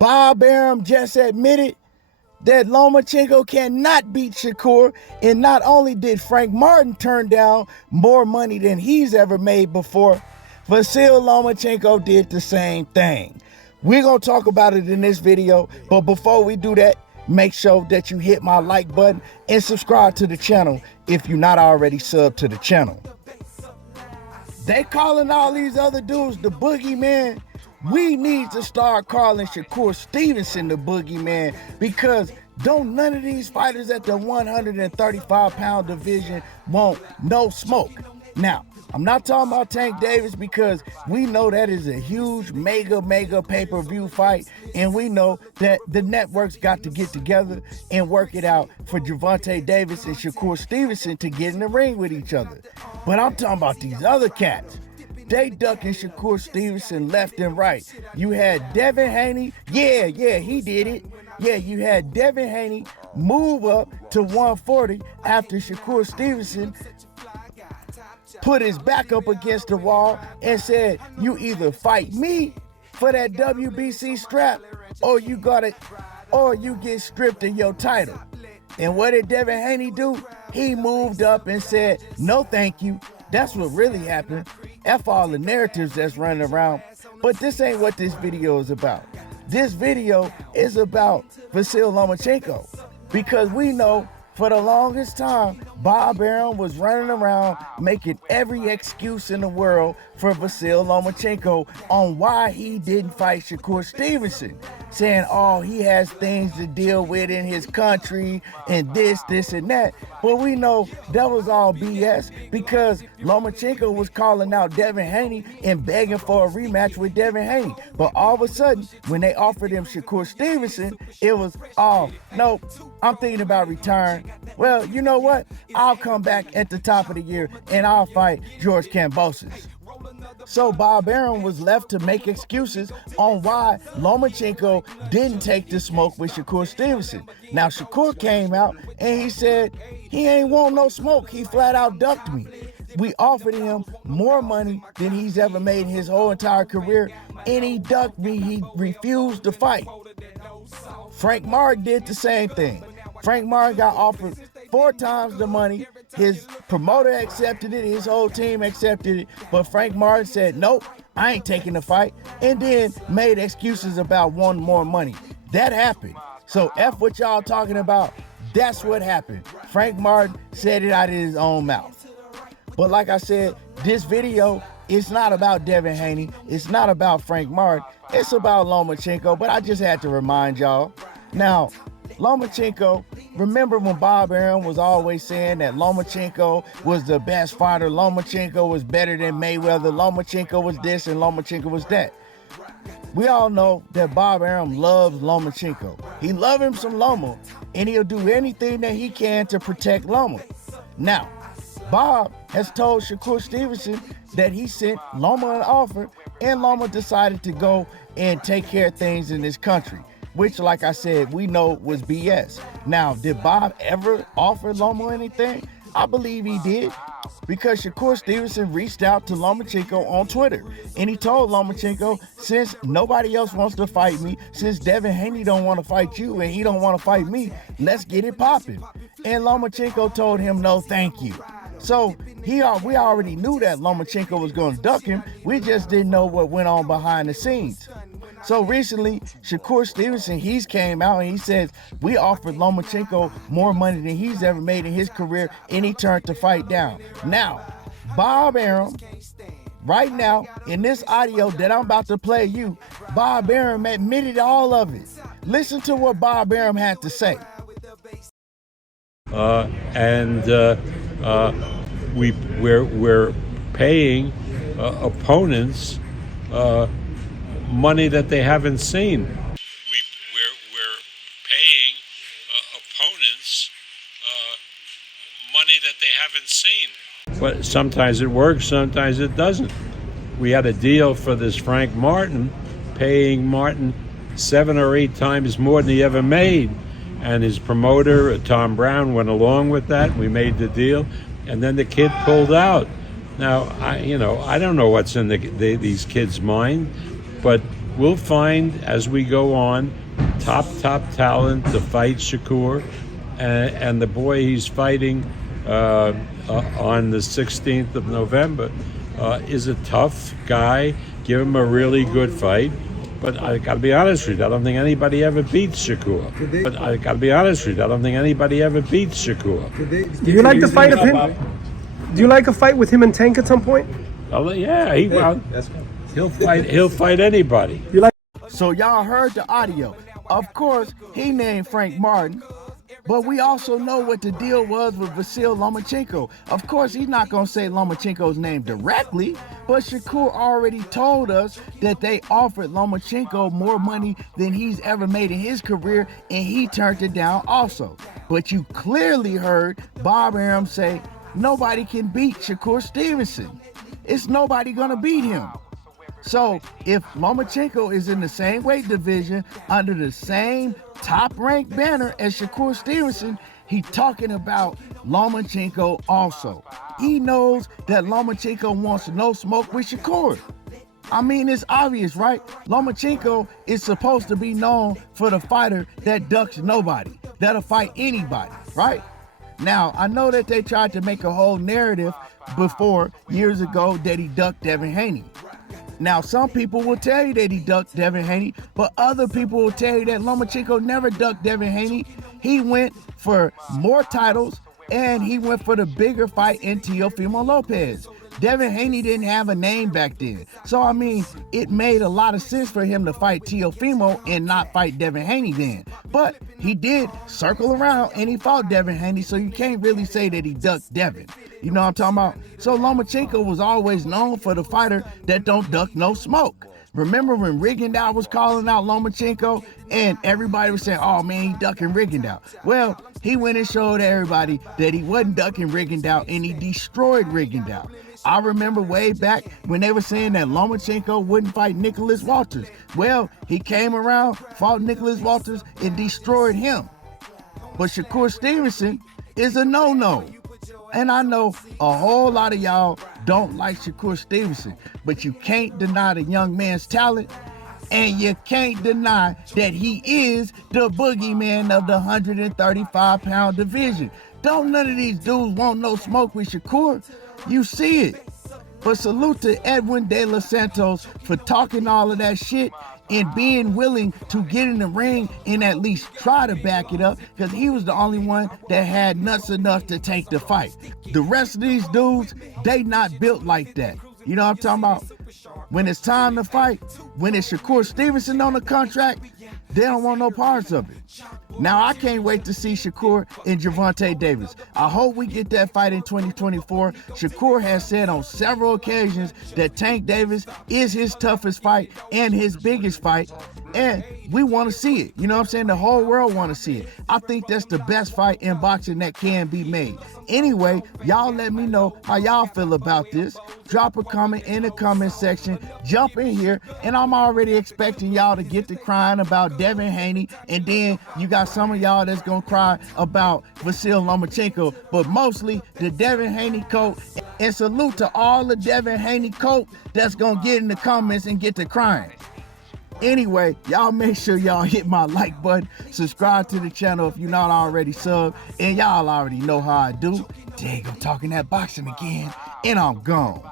Bob Arum just admitted that Lomachenko cannot beat Shakur, and not only did Frank Martin turn down more money than he's ever made before, Vasyl Lomachenko did the same thing. We're going to talk about it in this video, but before we do that, make sure that you hit my like button and subscribe to the channel if you're not already subbed to the channel. They calling all these other dudes the boogeyman. We need to start calling Shakur Stevenson the boogeyman, because don't none of these fighters at the 135-pound division want no smoke. Now, I'm not talking about Tank Davis, because we know that is a huge mega pay-per-view fight, and we know that the networks got to get together and work it out for Gervonta Davis and Shakur Stevenson to get in the ring with each other. But I'm talking about these other cats. They ducking Shakur Stevenson left and right. You had Devin Haney. Yeah, he did it. Yeah, you had Devin Haney move up to 140 after Shakur Stevenson put his back up against the wall and said, you either fight me for that WBC strap, or you get stripped of your title. And what did Devin Haney do? He moved up and said, no thank you. That's what really happened. F all the narratives that's running around. But this ain't what this video is about. This video is about Vasyl Lomachenko, because we know for the longest time, Bob Arum was running around making every excuse in the world for Vasyl Lomachenko on why he didn't fight Shakur Stevenson, saying, oh, he has things to deal with in his country and this and that. But we know that was all BS, because Lomachenko was calling out Devin Haney and begging for a rematch with Devin Haney. But all of a sudden, when they offered him Shakur Stevenson, it was, oh, no, I'm thinking about retiring. Well, you know what? I'll come back at the top of the year and I'll fight George Kambosos. So Bob Arum was left to make excuses on why Lomachenko didn't take the smoke with Shakur Stevenson. Now Shakur came out and he said he ain't want no smoke. He flat out ducked me. We offered him more money than he's ever made in his whole entire career, and he ducked me. He refused to fight. Frank Martin did the same thing. Frank Martin got offered 4 times the money. His promoter accepted it, his whole team accepted it, but Frank Martin said, nope, I ain't taking the fight, and then made excuses about wanting more money. That happened. So F what y'all talking about, that's what happened. Frank Martin said it out of his own mouth. But like I said, this video, it's not about Devin Haney, it's not about Frank Martin, it's about Lomachenko, but I just had to remind y'all. Now, Lomachenko, remember when Bob Arum was always saying that Lomachenko was the best fighter, Lomachenko was better than Mayweather, Lomachenko was this and Lomachenko was that. We all know that Bob Arum loves Lomachenko. He loves him some Loma, and he'll do anything that he can to protect Loma. Now, Bob has told Shakur Stevenson that he sent Loma an offer, and Loma decided to go and take care of things in this country, which, like I said, we know was BS. Now, did Bob ever offer Loma anything? I believe he did, because Shakur Stevenson reached out to Lomachenko on Twitter, and he told Lomachenko, since nobody else wants to fight me, since Devin Haney don't want to fight you and he don't want to fight me, let's get it popping. And Lomachenko told him, no, thank you. So we already knew that Lomachenko was going to duck him. We just didn't know what went on behind the scenes. So recently, Shakur Stevenson, he's came out and he says, we offered Lomachenko more money than he's ever made in his career, and he turned the fight down. Now, Bob Arum, right now, in this audio that I'm about to play you, Bob Arum admitted all of it. Listen to what Bob Arum had to say. We're paying opponents money that they haven't seen. We're paying opponents money that they haven't seen. But sometimes it works, sometimes it doesn't. We had a deal for this Frank Martin, paying Martin 7 or 8 times more than he ever made. And his promoter, Tom Brown, went along with that. We made the deal, and then the kid pulled out. Now, I don't know what's in these kids' mind, but we'll find as we go on top talent to fight Shakur, and the boy he's fighting on the 16th of November is a tough guy. Give him a really good fight. But I got to be honest with you, I don't think anybody ever beats Shakur. Do you like the fight of him? Do you like a fight with him and Tank at some point? Oh, yeah, he'll fight anybody. So y'all heard the audio. Of course, he named Frank Martin, but we also know what the deal was with Vasyl Lomachenko. Of course, he's not going to say Lomachenko's name directly, but Shakur already told us that they offered Lomachenko more money than he's ever made in his career, and he turned it down also. But you clearly heard Bob Arum say nobody can beat Shakur Stevenson. It's nobody going to beat him. So if Lomachenko is in the same weight division under the same top-ranked banner as Shakur Stevenson, he's talking about Lomachenko also. He knows that Lomachenko wants no smoke with Shakur. I mean, it's obvious, right? Lomachenko is supposed to be known for the fighter that ducks nobody, that'll fight anybody, right? Now, I know that they tried to make a whole narrative before, years ago, that he ducked Devin Haney. Now, some people will tell you that he ducked Devin Haney, but other people will tell you that Lomachenko never ducked Devin Haney. He went for more titles, and he went for the bigger fight in Teofimo Lopez. Devin Haney didn't have a name back then. So, I mean, it made a lot of sense for him to fight Teofimo and not fight Devin Haney then. But he did circle around, and he fought Devin Haney, so you can't really say that he ducked Devin. You know what I'm talking about? So Lomachenko was always known for the fighter that don't duck no smoke. Remember when Rigondeaux was calling out Lomachenko and everybody was saying, oh man, he ducking Rigondeaux. Well, he went and showed everybody that he wasn't ducking Rigondeaux, and he destroyed Rigondeaux. I remember way back when they were saying that Lomachenko wouldn't fight Nicholas Walters. Well, he came around, fought Nicholas Walters, and destroyed him. But Shakur Stevenson is a no-no. And I know a whole lot of y'all don't like Shakur Stevenson, but you can't deny the young man's talent, and you can't deny that he is the boogeyman of the 135-pound division. Don't none of these dudes want no smoke with Shakur. You see it. But salute to Edwin De Los Santos for talking all of that shit and being willing to get in the ring and at least try to back it up, because he was the only one that had nuts enough to take the fight. The rest of these dudes, they not built like that. You know what I'm talking about? When it's time to fight, when it's Shakur Stevenson on the contract, they don't want no parts of it. Now, I can't wait to see Shakur and Gervonta Davis. I hope we get that fight in 2024. Shakur has said on several occasions that Tank Davis is his toughest fight and his biggest fight, and we want to see it. You know what I'm saying? The whole world want to see it. I think that's the best fight in boxing that can be made. Anyway, y'all let me know how y'all feel about this. Drop a comment in the comment section. Jump in here, and I'm already expecting y'all to get to crying about Devin Haney, and then you got some of y'all that's gonna cry about Vasyl Lomachenko, but mostly the Devin Haney coat. And salute to all the Devin Haney coat that's gonna get in the comments and get to crying. Anyway, y'all make sure y'all hit my like button, subscribe to the channel if you're not already subbed, and y'all already know how I do. Dang, I'm talking that boxing again, and I'm gone.